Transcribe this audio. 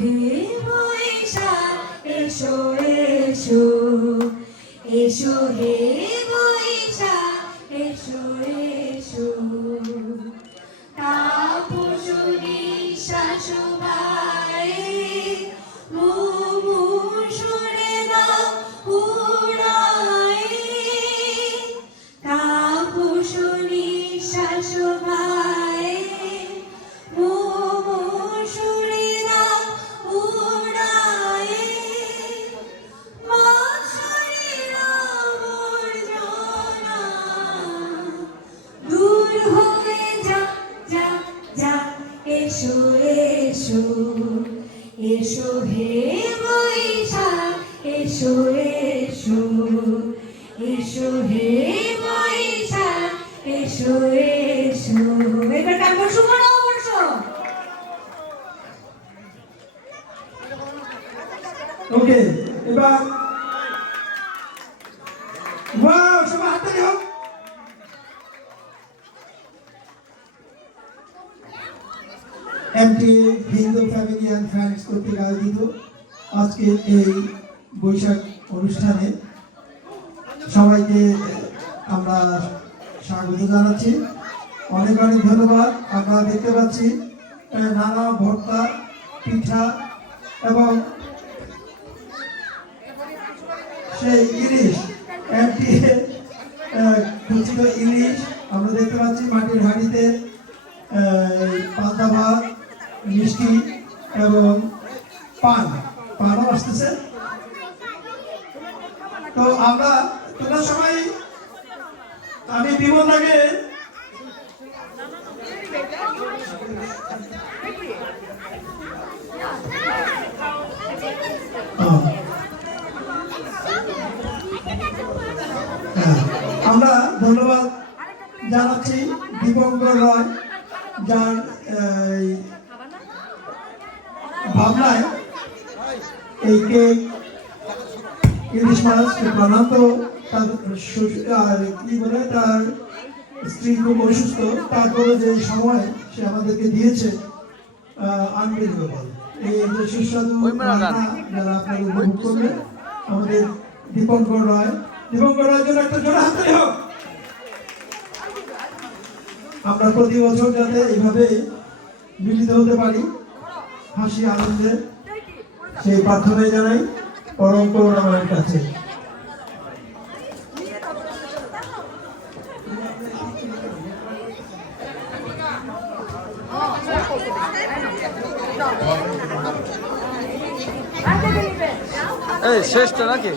হে বৈশাখ এসো এসো, এসো হে বৈশাখ এসো এসো। তাপসী শাশুবাই মুমূর্ষুরে দাও উড়াই, তাপসী শাশুবাই মুমূর্ষুরে দাও উড়াই। মৎসরের আবর্জনা দূর হয়ে যাক যাক যাক, এসো এসো, এসো হে বৈশাখ এসো এসো, এসো হে বৈশাখ এসো এসো। এবার কার বর্ষ করো বর্ষ। ওকে, এবার ওয়াও, সবাই হাততালি হোক। MT Hindu family and friends কর্তৃক আয়োজিত আজকের এই বৈশাখ অনুষ্ঠানে সবাইকে আমরা স্বাগত জানাচ্ছি। অনেক অনেক ধন্যবাদ। আমরা দেখতে পাচ্ছি নানা ভর্তা, পিঠা এবং সেই ইলিশ, এমটি কুচিত ইলিশ আমরা দেখতে পাচ্ছি মাটির হাঁড়িতে, পান্তা ভাত, মিষ্টি এবং পানও আসতেছে। তো তোমরা সবাই, আমি বিমলদাকে আমরা ধন্যবাদ জানাচ্ছি দীপঙ্কর রয়, যার ভাবনায় এই কেক, ইলিশ মাছ প্রণান্ত। তার কি বলে, তার স্ত্রী খুব অসুস্থ, তারপরে যে সময় সে আমাদেরকে দিয়েছে আনবিলিভেবল। এই যে সুস্বাদু যারা আপনারা উপভোগ করবেন, আমাদের দীপঙ্কর রয়ের জন্য একটা জোড়া হাততালি হোক। আমরা প্রতি বছর যাতে এইভাবে মিলিত হতে পারি হাসি আনন্দে, সেই প্রার্থনাই জানাই পরম করুণাময়ের কাছে। এই শেষটা নাকি?